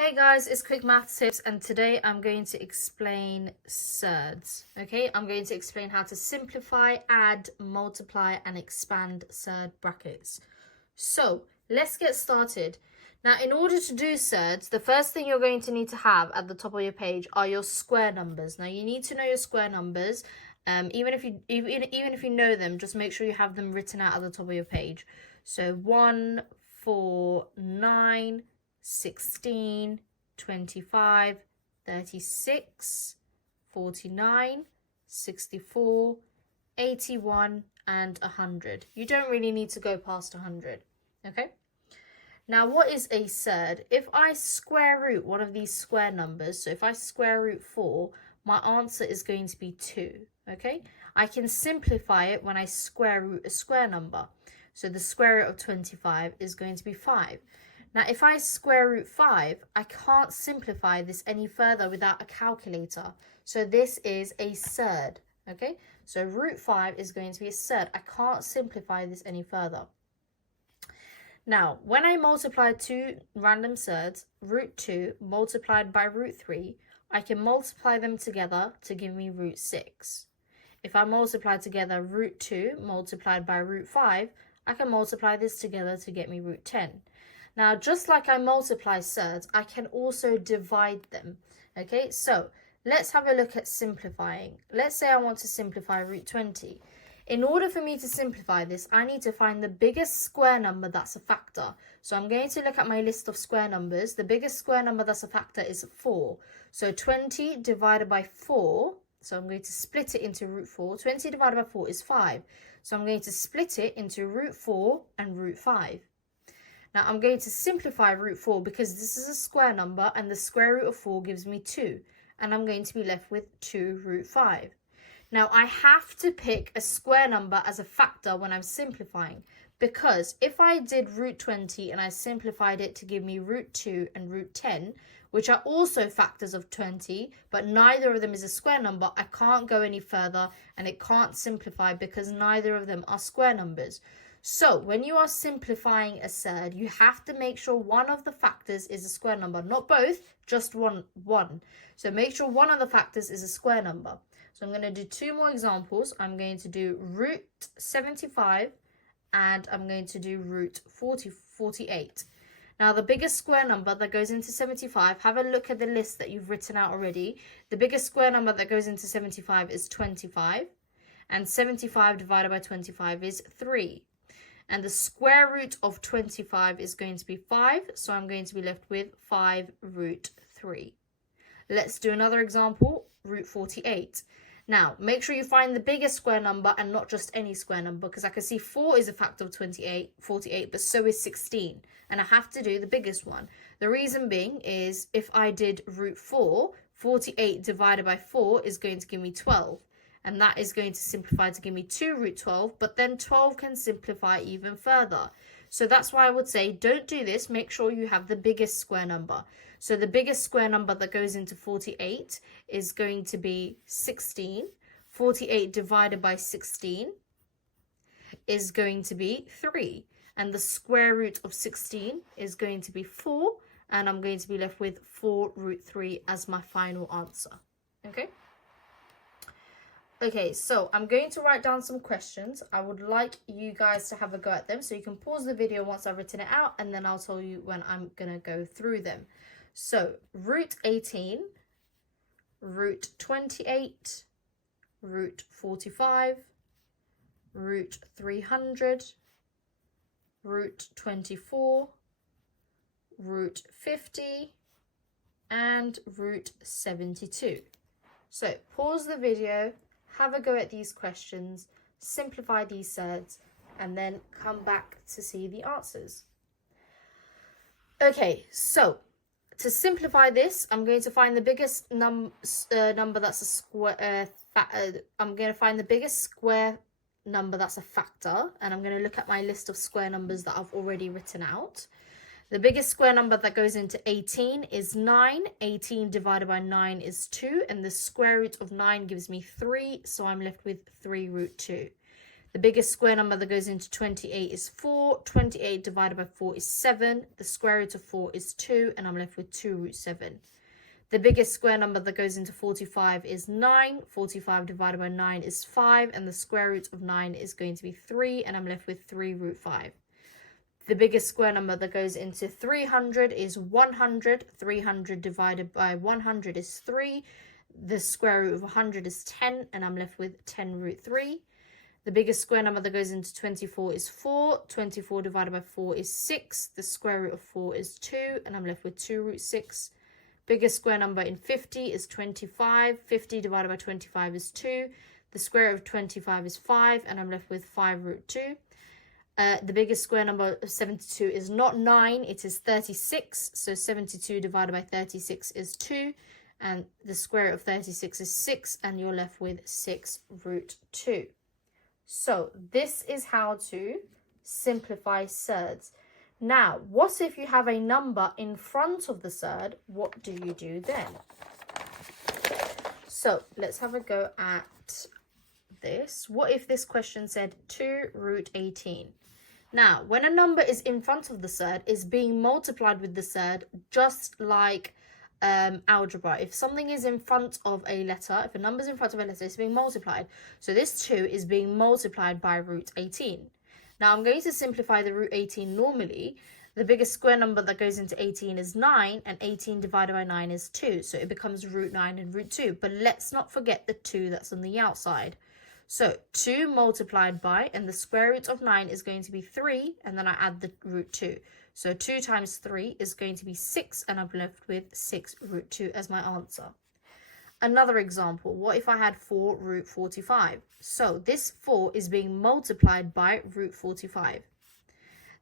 Hey guys, it's Quick Maths Tips and today I'm going to explain surds. Okay, I'm going to explain how to simplify, add, multiply and expand surd brackets. So let's get started. Now in order to do surds, the first thing you're going to need to have at the top of your page are your square numbers. Now you need to know your square numbers. Even if you know them, just make sure you have them written out at the top of your page. So 1, 4, 9, 16, 25, 36, 49, 64, 81, and 100. You don't really need to go past 100, okay? Now, what is a surd? If I square root one of these square numbers, so if I square root 4, my answer is going to be 2, okay? I can simplify it when I square root a square number. So the square root of 25 is going to be 5. Now, if I square root 5, I can't simplify this any further without a calculator. So this is a surd, okay? So root 5 is going to be a surd. I can't simplify this any further. Now, when I multiply two random surds, root 2 multiplied by root 3, I can multiply them together to give me root 6. If I multiply together root 2 multiplied by root 5, I can multiply this together to get me root 10. Now, just like I multiply surds, I can also divide them. Okay, so let's have a look at simplifying. Let's say I want to simplify root 20. In order for me to simplify this, I need to find the biggest square number that's a factor. So I'm going to look at my list of square numbers. The biggest square number that's a factor is 4. So 20 divided by 4, so I'm going to split it into root 4. 20 divided by 4 is 5. So I'm going to split it into root 4 and root 5. Now I'm going to simplify root 4 because this is a square number and the square root of 4 gives me 2. And I'm going to be left with 2 root 5. Now I have to pick a square number as a factor when I'm simplifying, because if I did root 20 and I simplified it to give me root 2 and root 10, which are also factors of 20, but neither of them is a square number, I can't go any further and it can't simplify because neither of them are square numbers. So when you are simplifying a surd, you have to make sure one of the factors is a square number, not both, just one. So make sure one of the factors is a square number. So I'm going to do two more examples. I'm going to do root 75 and I'm going to do root 48. Now the biggest square number that goes into 75, have a look at the list that you've written out already. The biggest square number that goes into 75 is 25, and 75 divided by 25 is 3. And the square root of 25 is going to be 5, so I'm going to be left with 5 root 3. Let's do another example, root 48. Now, make sure you find the biggest square number and not just any square number, because I can see 4 is a factor of 48, but so is 16. And I have to do the biggest one. The reason being is if I did root 4, 48 divided by 4 is going to give me 12. And that is going to simplify to give me 2 root 12, but then 12 can simplify even further. So that's why I would say don't do this. Make sure you have the biggest square number. So the biggest square number that goes into 48 is going to be 16. 48 divided by 16 is going to be 3. And the square root of 16 is going to be 4. And I'm going to be left with 4 root 3 as my final answer. Okay? Okay, so I'm going to write down some questions. I would like you guys to have a go at them. So you can pause the video once I've written it out and then I'll tell you when I'm going to go through them. So root 18, root 28, root 45, root 300, root 24, root 50, and root 72. So pause the video, have a go at these questions, simplify these surds, and then come back to see the answers. Okay, so to simplify this, I'm going to find the biggest number that's a square. I'm going to find the biggest square number that's a factor, and I'm going to look at my list of square numbers that I've already written out. The biggest square number that goes into 18 is 9. 18 divided by 9 is 2, and the square root of 9 gives me 3, so I'm left with 3 root 2. The biggest square number that goes into 28 is 4. 28 divided by 4 is 7. The square root of 4 is 2, and I'm left with 2 root 7. The biggest square number that goes into 45 is 9. 45 divided by 9 is 5, and the square root of 9 is going to be 3, and I'm left with 3 root 5. The biggest square number that goes into 300 is 100. 300 divided by 100 is 3. The square root of 100 is 10, and I'm left with 10 root 3. The biggest square number that goes into 24 is 4. 24 divided by 4 is 6. The square root of 4 is 2, and I'm left with 2 root 6. Biggest square number in 50 is 25. 50 divided by 25 is 2. The square root of 25 is 5, and I'm left with 5 root 2. The biggest square number of 72 is not 9, it is 36. So 72 divided by 36 is 2. And the square root of 36 is 6, and you're left with 6 root 2. So this is how to simplify surds. Now, what if you have a number in front of the surd? What do you do then? So let's have a go at this. What if this question said 2 root 18? Now, when a number is in front of the surd, it's being multiplied with the surd, just like algebra. If something is in front of a letter, if a number is in front of a letter, it's being multiplied. So this 2 is being multiplied by root 18. Now I'm going to simplify the root 18 normally. The biggest square number that goes into 18 is 9, and 18 divided by 9 is 2. So it becomes root 9 and root 2. But let's not forget the 2 that's on the outside. So 2 multiplied by, and the square root of 9 is going to be 3, and then I add the root 2. So 2 times 3 is going to be 6, and I'm left with 6 root 2 as my answer. Another example, what if I had 4 root 45? So this 4 is being multiplied by root 45.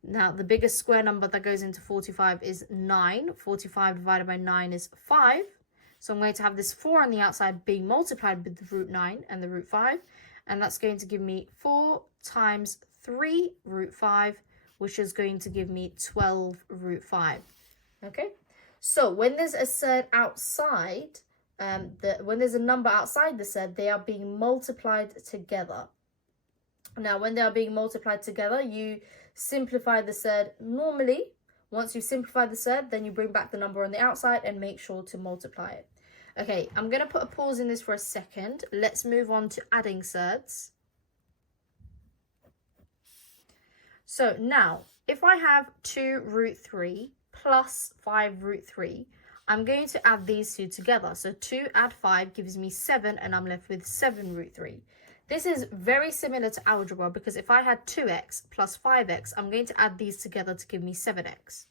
Now the biggest square number that goes into 45 is 9. 45 divided by 9 is 5. So I'm going to have this 4 on the outside being multiplied with the root 9 and the root 5. And that's going to give me 4 times 3 root 5, which is going to give me 12 root 5. Okay, so when there's a surd outside, when there's a number outside the surd, they are being multiplied together. Now, when they are being multiplied together, you simplify the surd normally. Once you simplify the surd, then you bring back the number on the outside and make sure to multiply it. Okay, I'm going to put a pause in this for a second. Let's move on to adding surds. So now, if I have 2 root 3 plus 5 root 3, I'm going to add these two together. So 2 add 5 gives me 7, and I'm left with 7 root 3. This is very similar to algebra, because if I had 2x plus 5x, I'm going to add these together to give me 7x.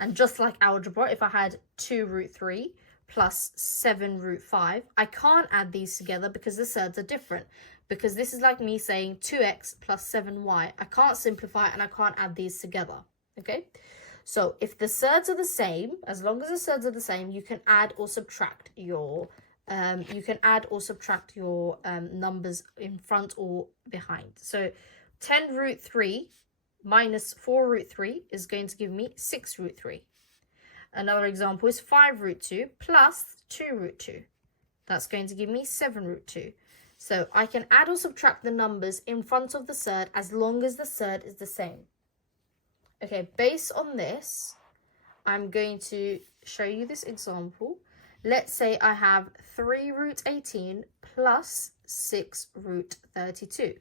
And just like algebra, if I had 2 root 3 plus 7 root 5, I can't add these together because the surds are different. Because this is like me saying 2x plus 7y. I can't simplify and I can't add these together. Okay? So if the surds are the same, as long as the surds are the same, you can add or subtract your numbers in front or behind. So 10 root 3 minus 4 root 3 is going to give me 6 root 3. Another example is 5 root 2 plus 2 root 2. That's going to give me 7 root 2. So I can add or subtract the numbers in front of the surd as long as the surd is the same. Okay, based on this, I'm going to show you this example. Let's say I have 3 root 18 plus 6 root 32.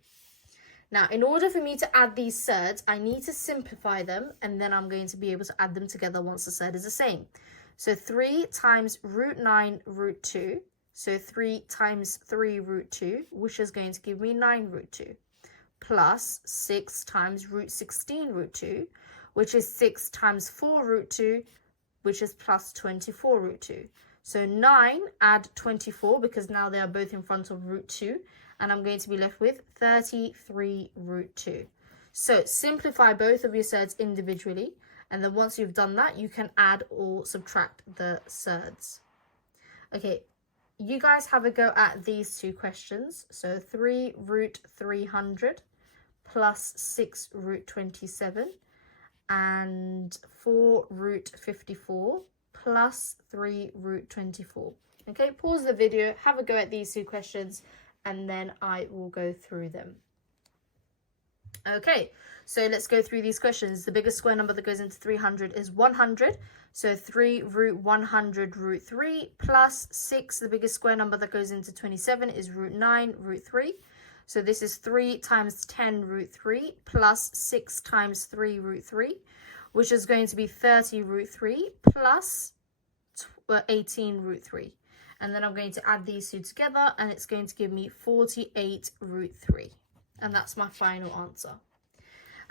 Now, in order for me to add these surds, I need to simplify them, and then I'm going to be able to add them together once the surd is the same. So 3 times root 9 root 2. So 3 times 3 root 2, which is going to give me 9 root 2. Plus 6 times root 16 root 2, which is 6 times 4 root 2, which is plus 24 root 2. So 9 add 24, because now they are both in front of root 2. And I'm going to be left with 33 root 2. So simplify both of your surds individually. And then once you've done that, you can add or subtract the surds. Okay, you guys have a go at these two questions. So 3 root 300 plus 6 root 27 and 4 root 54 plus 3 root 24. Okay, pause the video, have a go at these two questions, and then I will go through them. Okay, so let's go through these questions. The biggest square number that goes into 300 is 100. So 3 root 100 root 3 plus 6. The biggest square number that goes into 27 is root 9 root 3. So this is 3 times 10 root 3 plus 6 times 3 root 3, which is going to be 30 root 3 plus 18 root 3. And then I'm going to add these two together, and it's going to give me 48 root 3. And that's my final answer.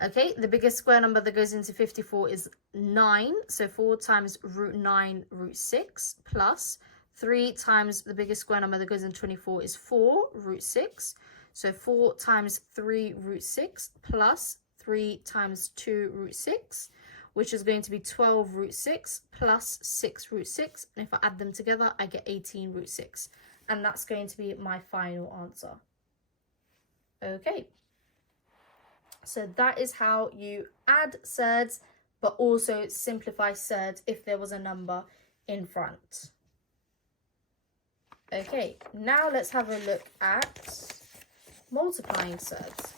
Okay, the biggest square number that goes into 54 is 9. So 4 times root 9 root 6 plus 3 times the biggest square number that goes into 24 is 4 root 6. So 4 times 3 root 6 plus 3 times 2 root 6, which is going to be 12 root 6 plus 6 root 6. And if I add them together, I get 18 root 6. And that's going to be my final answer. Okay, so that is how you add surds, but also simplify surds if there was a number in front. Okay, now let's have a look at multiplying surds.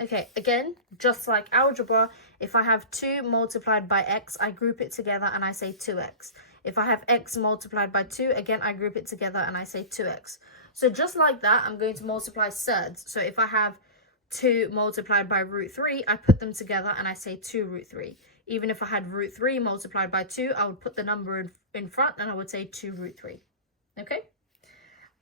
Okay, again, just like algebra, if I have 2 multiplied by x, I group it together and I say 2x. If I have x multiplied by 2, again, I group it together and I say 2x. So just like that, I'm going to multiply surds. So if I have 2 multiplied by root 3, I put them together and I say 2 root 3. Even if I had root 3 multiplied by 2, I would put the number in front and I would say 2 root 3. Okay?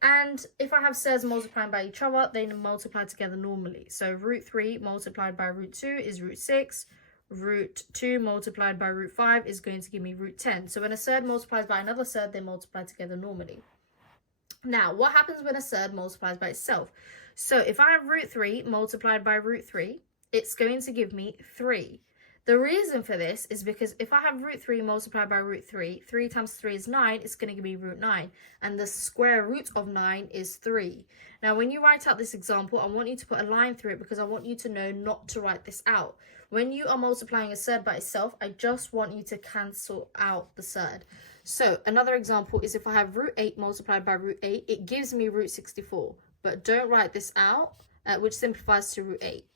And if I have surds multiplying by each other, they multiply together normally. So root 3 multiplied by root 2 is root 6. Root 2 multiplied by root 5 is going to give me root 10. So when a surd multiplies by another surd, they multiply together normally. Now, what happens when a surd multiplies by itself? So if I have root 3 multiplied by root 3, it's going to give me 3. The reason for this is because if I have root 3 multiplied by root 3, 3 times 3 is 9, it's going to give me root 9. And the square root of 9 is 3. Now, when you write out this example, I want you to put a line through it because I want you to know not to write this out. When you are multiplying a surd by itself, I just want you to cancel out the surd. So another example is if I have root 8 multiplied by root 8, it gives me root 64. But don't write this out, which simplifies to root 8.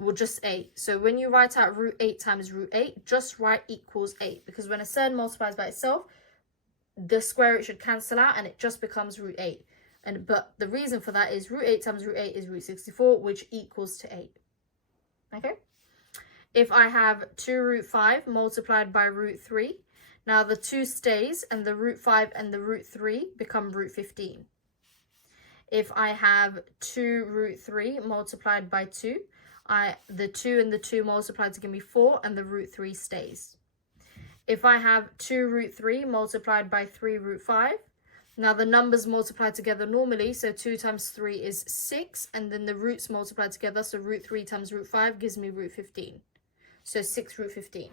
Well, just 8. So when you write out root 8 times root 8, just write equals 8. Because when a surd multiplies by itself, the square root should cancel out and it just becomes root 8. But the reason for that is root 8 times root 8 is root 64, which equals to 8. Okay? If I have 2 root 5 multiplied by root 3, now the 2 stays and the root 5 and the root 3 become root 15. If I have 2 root 3 multiplied by 2, the 2 and the 2 multiplied to give me 4 and the root 3 stays. If I have 2 root 3 multiplied by 3 root 5, now the numbers multiply together normally, so 2 times 3 is 6, and then the roots multiply together, so root 3 times root 5 gives me root 15. So 6 root 15.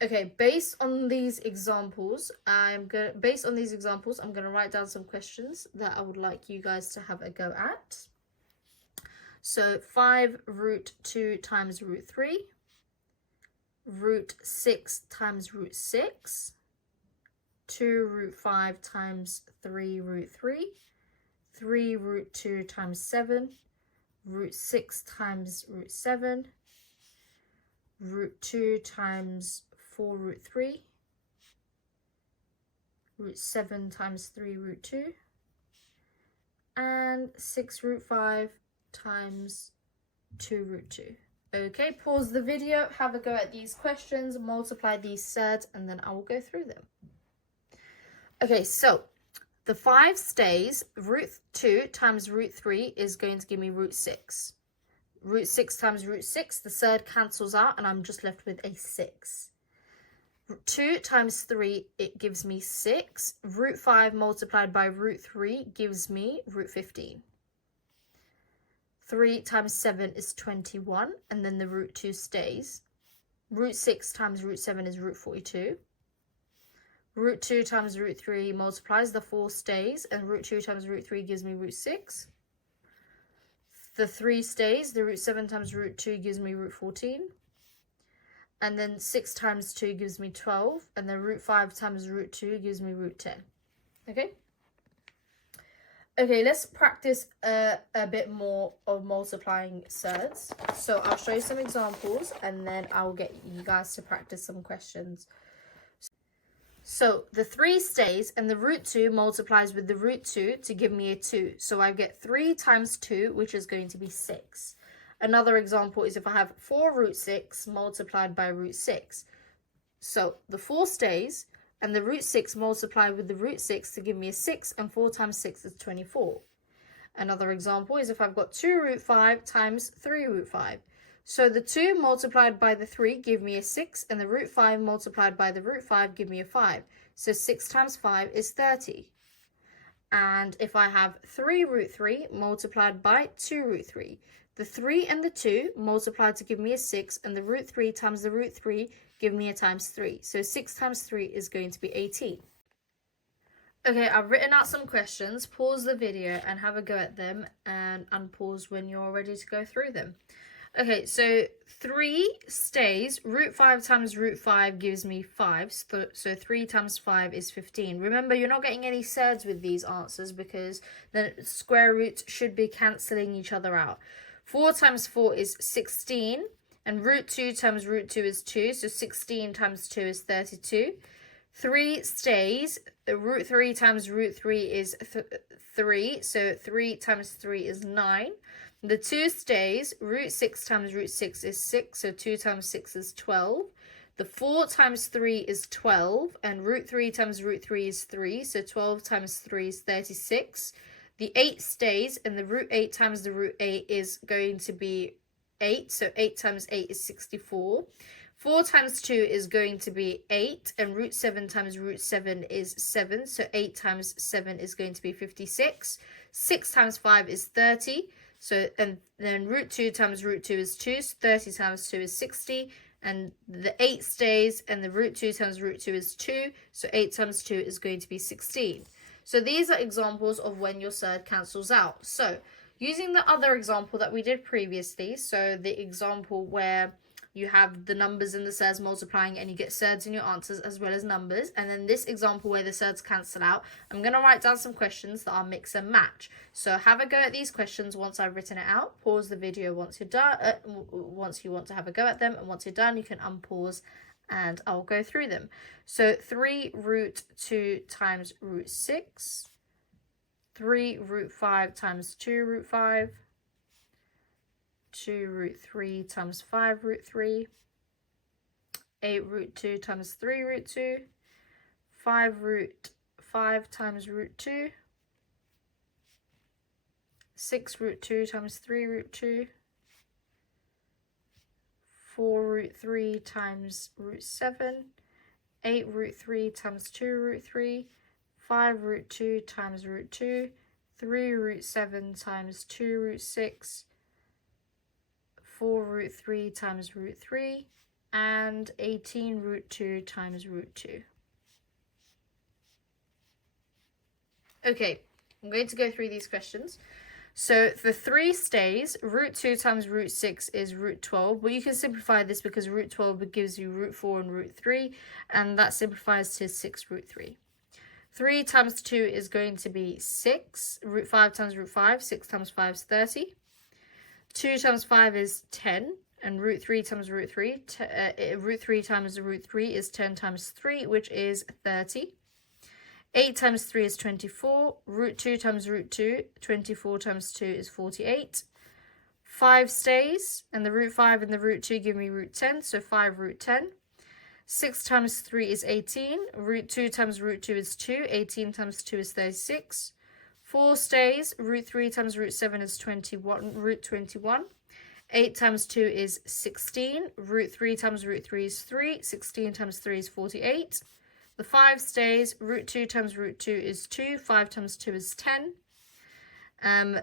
Okay, based on these examples, I'm gonna write down some questions that I would like you guys to have a go at. So 5 root 2 times root 3, root 6 times root 6, 2 root 5 times 3 root 3, 3 root 2 times 7, root 6 times root 7, root 2 times 4 root 3, root 7 times 3 root 2, and 6 root 5 times 2 root 2. Okay, pause the video, have a go at these questions, multiply these surds, and then I will go through them. Okay, so the 5 stays. Root 2 times root 3 is going to give me root 6. Root 6 times root 6, the surd cancels out, and I'm just left with a 6. 2 times 3, it gives me 6. Root 5 multiplied by root 3 gives me root 15. 3 times 7 is 21, and then the root 2 stays. Root 6 times root 7 is root 42. Root 2 times root 3 multiplies, the 4 stays, and root 2 times root 3 gives me root 6. The 3 stays, the root 7 times root 2 gives me root 14. And then 6 times 2 gives me 12. And then root 5 times root 2 gives me root 10. Okay? Okay, let's practice a bit more of multiplying surds. So I'll show you some examples and then I'll get you guys to practice some questions. So the 3 stays and the root 2 multiplies with the root 2 to give me a 2. So I get 3 times 2, which is going to be 6. Another example is if I have 4 root 6 multiplied by root 6. So the 4 stays and the root 6 multiplied with the root 6 to give me a 6, and 4 times 6 is 24. Another example is if I've got 2 root 5 times 3 root 5. So the 2 multiplied by the 3 give me a 6, and the root 5 multiplied by the root 5 give me a 5. So 6 times 5 is 30. And if I have 3 root 3 multiplied by 2 root 3, the 3 and the 2 multiplied to give me a 6, and the root 3 times the root 3 give me a times 3. So 6 times 3 is going to be 18. Okay, I've written out some questions. Pause the video and have a go at them, and unpause when you're ready to go through them. Okay, so 3 stays. Root 5 times root 5 gives me 5. So 3 times 5 is 15. Remember, you're not getting any surds with these answers because the square roots should be cancelling each other out. 4 times 4 is 16. And root 2 times root 2 is 2. So 16 times 2 is 32. 3 stays. Root 3 times root 3 is 3. So 3 times 3 is 9. The 2 stays. Root 6 times root 6 is 6. So 2 times 6 is 12. The 4 times 3 is 12. And root 3 times root 3 is 3. So 12 times 3 is 36. The 8 stays. And the root 8 times the root 8 is going to be 8. So 8 times 8 is 64. 4 times 2 is going to be 8. And root 7 times root 7 is 7. So 8 times 7 is going to be 56. 6 times 5 is 30. So, and then root 2 times root 2 is 2. So 30 times 2 is 60. And the 8 stays, and the root 2 times root 2 is 2. So 8 times 2 is going to be 16. So these are examples of when your surd cancels out. So using the other example that we did previously, so the example where you have the numbers and the surds multiplying and you get surds in your answers as well as numbers, and then this example where the surds cancel out, I'm going to write down some questions that I'll mix and match. So have a go at these questions once I've written it out. Pause the video once you're done, once you want to have a go at them, and once you're done you can unpause and I'll go through them. So 3 root 2 times root 6. 3 root 5 times 2 root 5. 2 root 3 times 5 root 3. 8 root 2 times 3 root 2. 5 root 5 times root 2. 6 root 2 times 3 root 2. 4 root 3 times root 7. 8 root 3 times 2 root 3. 5 root 2 times root 2. 3 root 7 times 2 root 6. 4 root 3 times root 3, and 18 root 2 times root 2. Okay, I'm going to go through these questions. So the 3 stays. Root 2 times root 6 is root 12, but you can simplify this because root 12 gives you root 4 and root 3, and that simplifies to 6 root 3. 3 times 2 is going to be 6. Root 5 times root 5, 6 times 5 is 30. 2 times 5 is 10, and root 3 times root 3, root 3 times root 3 is 10 times 3, which is 30. 8 times 3 is 24. Root 2 times root 2, 24 times 2 is 48. 5 stays, and the root 5 and the root 2 give me root 10, so 5 root 10. 6 times 3 is 18. Root 2 times root 2 is 2. 18 times 2 is 36. 4 stays. Root 3 times root 7 is 21. Root 21. 8 times 2 is 16. Root 3 times root 3 is 3. 16 times 3 is 48. The 5 stays. Root 2 times root 2 is 2. 5 times 2 is 10.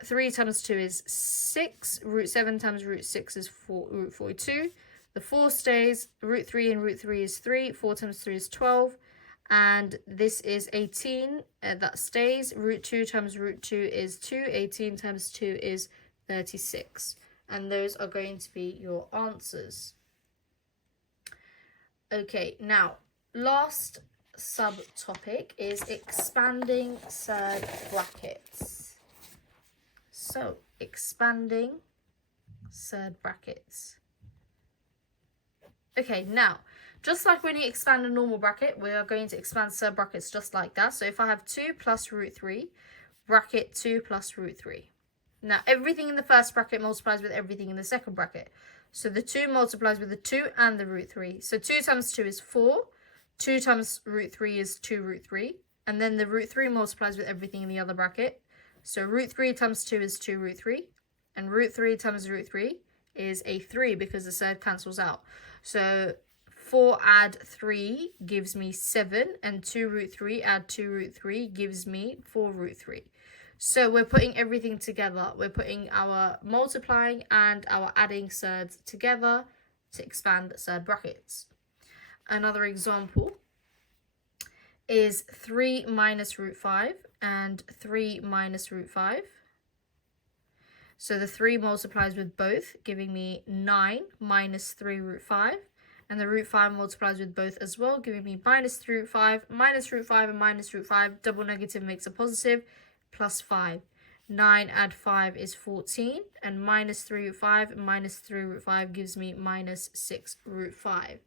3 times 2 is 6. Root 7 times root 6 is root 42. The 4 stays. Root 3 and root 3 is 3. 4 times 3 is 12. And this is 18. That stays. Root 2 times root 2 is 2. 18 times 2 is 36. And those are going to be your answers. Okay, now last subtopic is expanding surd brackets. So expanding surd brackets. Okay, now just like when you expand a normal bracket, we are going to expand surd brackets just like that. So if I have 2 plus root 3, bracket 2 plus root 3. Now everything in the first bracket multiplies with everything in the second bracket. So the 2 multiplies with the 2 and the root 3. So 2 times 2 is 4. 2 times root 3 is 2 root 3. And then the root 3 multiplies with everything in the other bracket. So root 3 times 2 is 2 root 3. And root 3 times root 3 is a 3 because the surd cancels out. So 4 add 3 gives me 7. And 2 root 3 add 2 root 3 gives me 4 root 3. So we're putting everything together. We're putting our multiplying and our adding surds together to expand surd brackets. Another example is 3 minus root 5 and 3 minus root 5. So the 3 multiplies with both, giving me 9 minus 3 root 5. And the root 5 multiplies with both as well, giving me minus 3 root 5, minus root 5 and minus root 5. Double negative makes a positive. Plus 5. 9 add 5 is 14. And minus 3 root 5 and minus 3 root 5 gives me minus 6 root 5.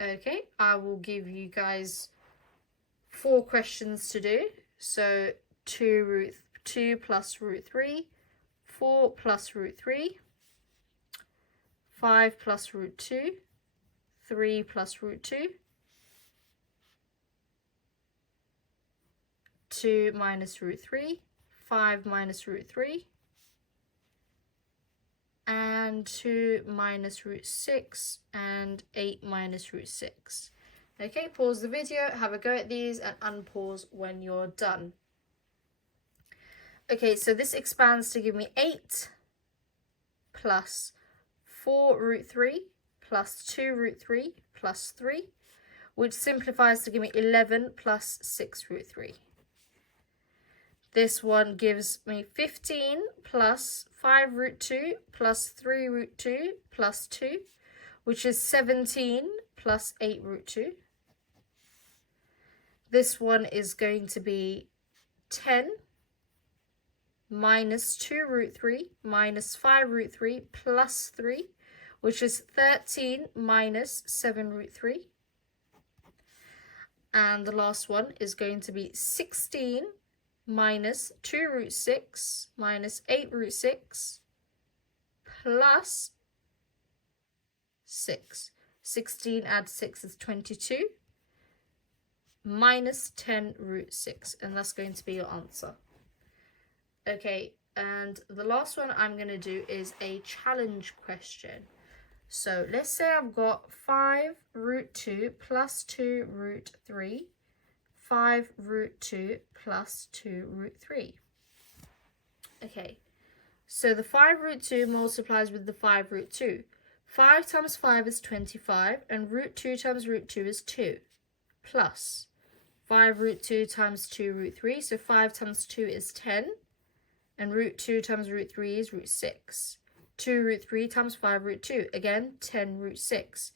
Okay, I will give you guys 4 questions to do. So 2 plus root 3. 4 plus root 3. 5 plus root 2. 3 plus root 2. 2 minus root 3, 5 minus root 3, and 2 minus root 6, and 8 minus root 6. Okay, pause the video, have a go at these, and unpause when you're done. Okay, so this expands to give me 8 plus 4 root 3 plus 2 root 3 plus 3, which simplifies to give me 11 plus 6 root 3. This one gives me 15 plus 5 root 2 plus 3 root 2 plus 2, which is 17 plus 8 root 2. This one is going to be 10 minus 2 root 3 minus 5 root 3 plus 3, which is 13 minus 7 root 3. And the last one is going to be 16 minus 2 root 6 minus 8 root 6 plus 6. 16 add 6 is 22 minus 10 root 6. And that's going to be your answer. Okay, and the last one I'm going to do is a challenge question. So let's say I've got 5 root 2 plus 2 root 3. 5 root 2 plus 2 root 3. Okay, so the 5 root 2 multiplies with the 5 root 2. 5 times 5 is 25, and root 2 times root 2 is 2, plus 5 root 2 times 2 root 3, so 5 times 2 is 10, and root 2 times root 3 is root 6. 2 root 3 times 5 root 2, again 10 root 6.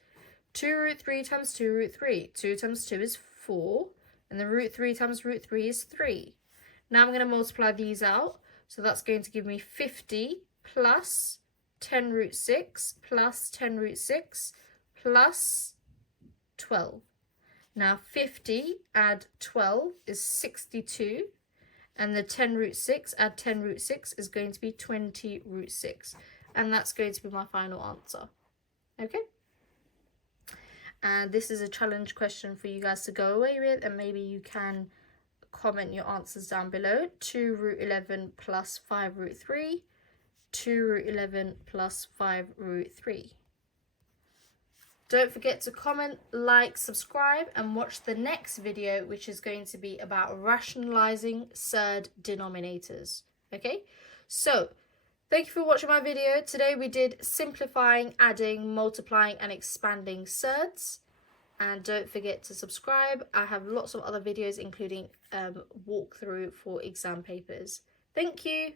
2 root 3 times 2 root 3, 2 times 2 is 4, and the root 3 times root 3 is 3. Now I'm going to multiply these out. So that's going to give me 50 plus 10 root 6 plus 10 root 6 plus 12. Now 50 add 12 is 62. And the 10 root 6 add 10 root 6 is going to be 20 root 6. And that's going to be my final answer. Okay? And this is a challenge question for you guys to go away with, and maybe you can comment your answers down below. 2 root 11 plus 5 root 3, 2 root 11 plus 5 root 3. Don't forget to comment, like, subscribe, and watch the next video, which is going to be about rationalizing surd denominators. Okay, so thank you for watching my video. Today we did simplifying, adding, multiplying, and expanding surds. And don't forget to subscribe. I have lots of other videos, including walkthrough for exam papers. Thank you.